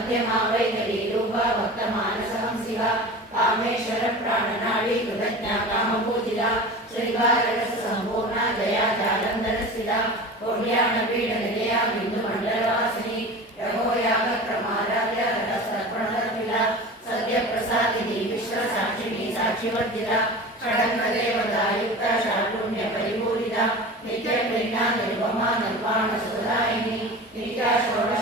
मध्यमा वैखरी रूपा भक्तमानसहंसिका कामेश्वर प्राणनाडी कृतज्ञा कामपूजिता श्रीभाररस संपूर्णा दया जालंधरस्थिता कोड्याणपीडनिलया बिन्दुमण्डलवासिनी रघोयागक्रमाराध्या रसर्पणदर्पिला सद्यप्रसादिनी विश्वसाक्षिणी साक्षिवर्जिता षडङ्गदेवतायुक्ता शाढ्युण्यपरिपूरिता नित्यप्रेम्या निर्ममा निर्वाणसुधायिनी नित्या षोडश